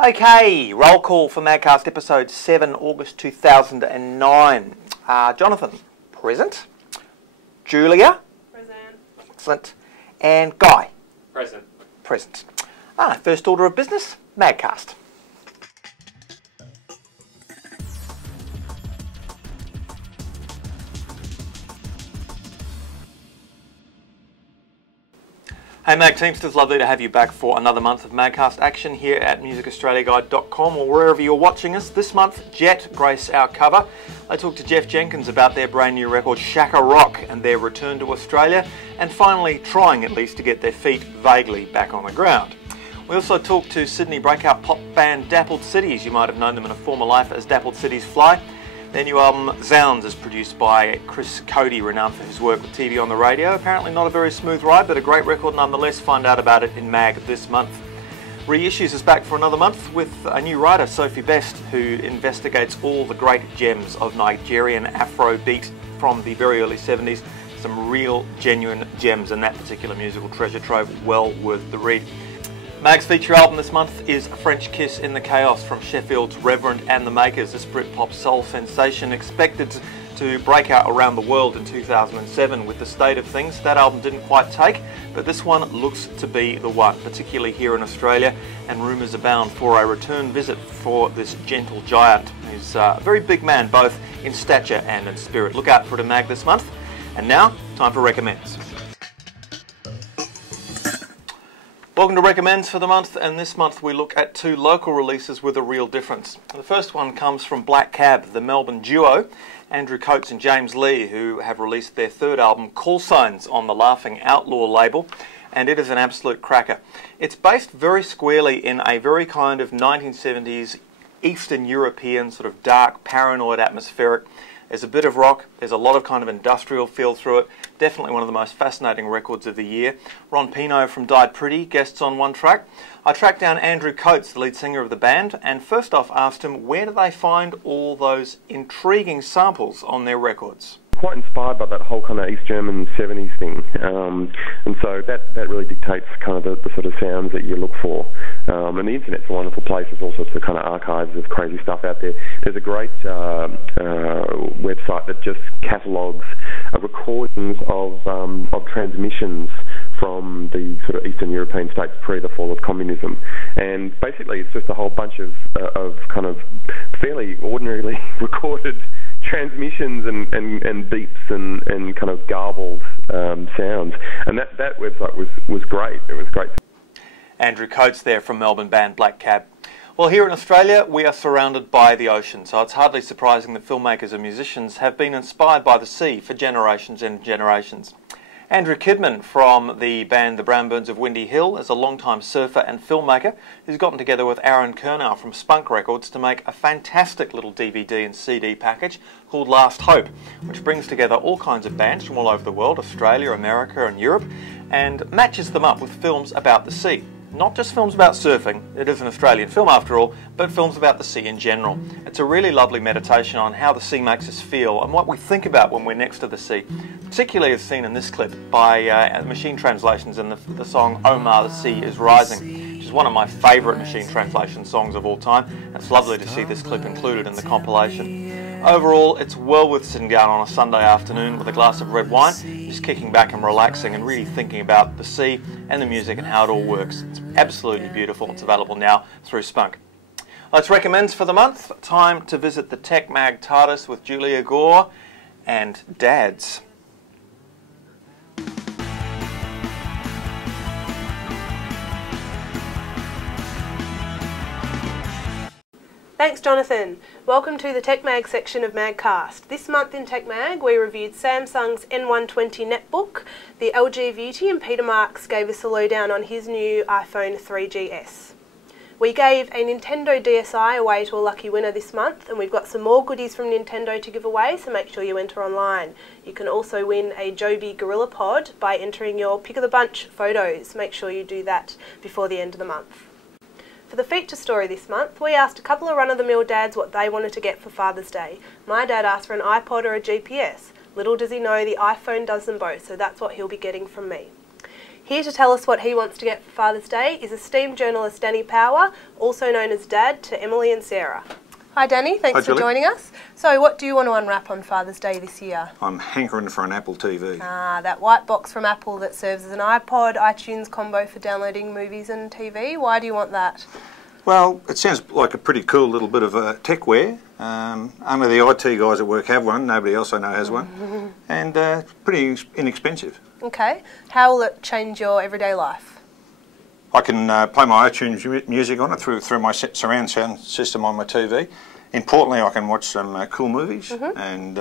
Okay, roll call for Madcast episode 7, August 2009. Jonathan, present. Julia? Present. Excellent. And Guy? Present. Present. First order of business, Madcast. Hey Mag Teamsters, lovely to have you back for another month of Madcast action here at musicaustraliaguide.com or wherever you're watching us. This month, Jet grace our cover. I talked to Jeff Jenkins about their brand new record Shaka Rock and their return to Australia, and finally trying at least to get their feet vaguely back on the ground. We also talked to Sydney breakout pop band Dappled Cities. You might have known them in a former life as Dappled Cities Fly. Their new album, Zounds, is produced by Chris Cody, renowned for his work with TV on the radio. Apparently not a very smooth ride, but a great record nonetheless. Find out about it in Mag this month. Reissues is back for another month with a new writer, Sophie Best, who investigates all the great gems of Nigerian Afrobeat from the very early 70s. Some real, genuine gems in that particular musical treasure trove, well worth the read. Mag's feature album this month is French Kiss in the Chaos from Sheffield's Reverend and the Makers, this Britpop soul sensation expected to break out around the world in 2007 with the state of things. That album didn't quite take, but this one looks to be the one, particularly here in Australia, and rumours abound for a return visit for this gentle giant, who's a very big man both in stature and in spirit. Look out for it in Mag this month. And now, time for Recommends. Welcome to Recommends for the month, and this month we look at two local releases with a real difference. The first one comes from Black Cab, the Melbourne duo, Andrew Coates and James Lee, who have released their third album, Call Signs, on the Laughing Outlaw label, and it is an absolute cracker. It's based very squarely in a very kind of 1970s Eastern European sort of dark, paranoid atmospheric. There's a bit of rock, there's a lot of kind of industrial feel through it. Definitely one of the most fascinating records of the year. Ron Pino from Died Pretty guests on one track. I tracked down Andrew Coates, the lead singer of the band, and first off asked him where do they find all those intriguing samples on their records. Quite inspired by that whole kind of East German 70s thing, and so that really dictates kind of the sort of sounds that you look for. And the internet's a wonderful place. There's all sorts of kind of archives of crazy stuff out there. There's a great website that just catalogues recordings of transmissions from the sort of Eastern European states pre the fall of communism, and basically it's just a whole bunch of kind of fairly ordinarily recorded transmissions and beeps and kind of garbled sounds, and that website was great. It was great. Andrew Coates there from Melbourne band Black Cab. Well, here in Australia we are surrounded by the ocean, so it's hardly surprising that filmmakers and musicians have been inspired by the sea for generations and generations. Andrew Kidman from the band The Brownburns of Windy Hill is a long-time surfer and filmmaker who's gotten together with Aaron Kernow from Spunk Records to make a fantastic little DVD and CD package called Last Hope, which brings together all kinds of bands from all over the world, Australia, America and Europe, and matches them up with films about the sea. Not just films about surfing, it is an Australian film after all, but films about the sea in general. It's a really lovely meditation on how the sea makes us feel and what we think about when we're next to the sea, particularly as seen in this clip by machine translations in the song Omar, the Sea is Rising, which is one of my favourite machine translation songs of all time. It's lovely to see this clip included in the compilation. Overall, it's well worth sitting down on a Sunday afternoon with a glass of red wine, just kicking back and relaxing and really thinking about the sea and the music and how it all works. It's absolutely beautiful. It's available now through Spunk. Let's Recommends for the month. Time to visit the Tech Mag TARDIS with Julia Gore and Dads. Thanks, Jonathan. Welcome to the Tech Mag section of Magcast. This month in Tech Mag, we reviewed Samsung's N120 netbook, the LG Beauty, and Peter Marks gave us a lowdown on his new iPhone 3GS. We gave a Nintendo DSi away to a lucky winner this month, and we've got some more goodies from Nintendo to give away, so make sure you enter online. You can also win a Joby Gorilla Pod by entering your pick of the bunch photos. Make sure you do that before the end of the month. For the feature story this month, we asked a couple of run-of-the-mill dads what they wanted to get for Father's Day. My dad asked for an iPod or a GPS. Little does he know the iPhone does them both, so that's what he'll be getting from me. Here to tell us what he wants to get for Father's Day is esteemed journalist Danny Power, also known as Dad to Emily and Sarah. Hi Danny, thanks for joining us. So what do you want to unwrap on Father's Day this year? I'm hankering for an Apple TV. Ah, that white box from Apple that serves as an iPod, iTunes combo for downloading movies and TV. Why do you want that? Well, it sounds like a pretty cool little bit of techware. Only the IT guys at work have one, nobody else I know has one. And pretty inexpensive. Okay, how will it change your everyday life? I can play my iTunes music on it through my surround sound system on my TV. Importantly, I can watch some cool movies, and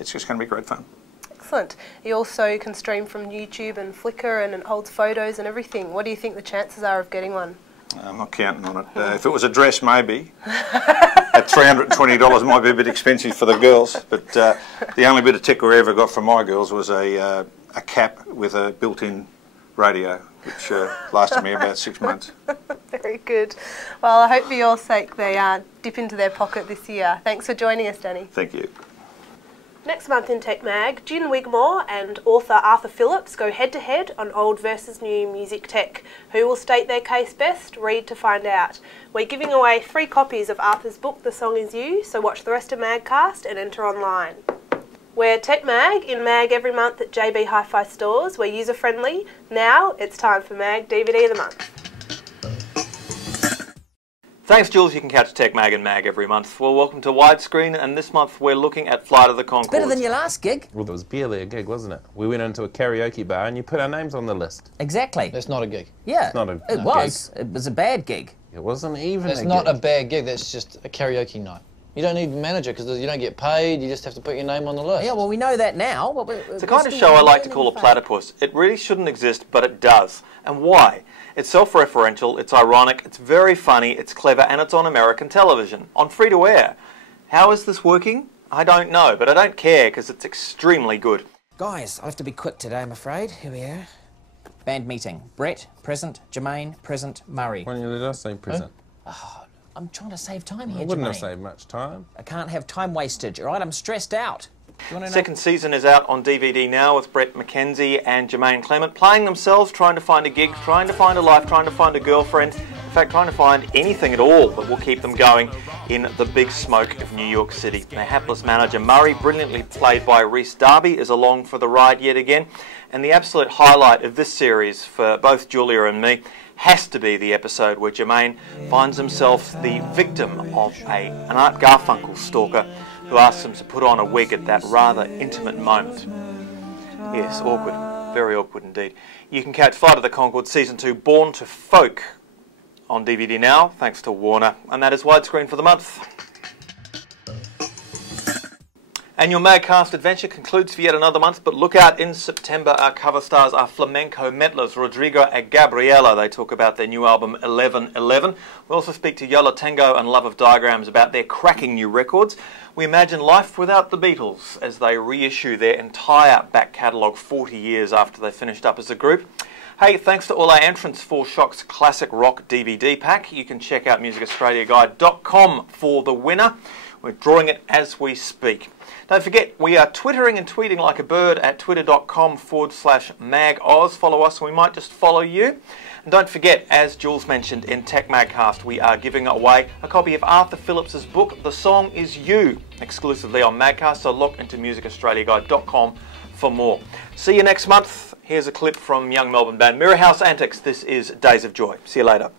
it's just going to be great fun. Excellent. You also can stream from YouTube and Flickr, and it holds photos and everything. What do you think the chances are of getting one? I'm not counting on it. If it was a dress, maybe. At $320 might be a bit expensive for the girls, but the only bit of tech we ever got from my girls was a cap with a built-in radio, which lasted me about 6 months. Very good. Well, I hope for your sake they dip into their pocket this year. Thanks for joining us, Danny. Thank you. Next month in Tech Mag, Gin Wigmore and author Arthur Phillips go head-to-head on old versus new music tech. Who will state their case best? Read to find out. We're giving away 3 copies of Arthur's book, The Song Is You, so watch the rest of Magcast and enter online. We're Tech Mag, in Mag every month at JB Hi-Fi stores. We're user-friendly. Now it's time for Mag DVD of the Month. Thanks, Jules. You can catch Tech Mag and Mag every month. Well, welcome to Widescreen, and this month we're looking at Flight of the Conchords. Better than your last gig. Well, there was barely a gig, wasn't it? We went into a karaoke bar and you put our names on the list. Exactly. That's not a gig. Yeah, It's not a it was. It was a bad gig. It wasn't even That's a not gig. a bad gig, that's just a karaoke night. You don't need a manager because you don't get paid, you just have to put your name on the list. Yeah, well, we know that now. It's the kind of show I like to call a platypus. It really shouldn't exist, but it does. And why? It's self-referential, it's ironic, it's very funny, it's clever, and it's on American television, on free-to-air. How is this working? I don't know, but I don't care because it's extremely good. Guys, I have to be quick today, I'm afraid. Here we are. Band meeting. Brett, present. Jermaine, present. Murray. Why don't you let us say present? I'm trying to save time here, I wouldn't have Jermaine. saved much time. I can't have time wastage, all right? I'm stressed out. You want to know? Second season is out on DVD now with Brett McKenzie and Jermaine Clement playing themselves, trying to find a gig, trying to find a life, trying to find a girlfriend. In fact, trying to find anything at all that will keep them going in the big smoke of New York City. Their hapless manager Murray, brilliantly played by Rhys Darby, is along for the ride yet again. And the absolute highlight of this series for both Julia and me has to be the episode where Jermaine finds himself the victim of an Art Garfunkel stalker who asks him to put on a wig at that rather intimate moment. Yes, awkward. Very awkward indeed. You can catch Flight of the Conchords Season 2 Born to Folk on DVD now, thanks to Warner. And that is Widescreen for the month. And your Magcast adventure concludes for yet another month, but look out, in September our cover stars are flamenco meddlers Rodrigo and Gabriela. They talk about their new album 1111. We also speak to Yola Tango and Love of Diagrams about their cracking new records. We imagine life without the Beatles as they reissue their entire back catalogue 40 years after they finished up as a group. Hey, thanks to all our entrants for Shock's Classic Rock DVD pack. You can check out musicaustraliaguide.com for the winner. We're drawing it as we speak. Don't forget, we are twittering and tweeting like a bird at twitter.com/magoz. Follow us and we might just follow you. And don't forget, as Jules mentioned in Tech Magcast, we are giving away a copy of Arthur Phillips' book, The Song Is You, exclusively on Magcast, so look into musicaustraliaguide.com for more. See you next month. Here's a clip from young Melbourne band Mirror House Antics. This is Days of Joy. See you later.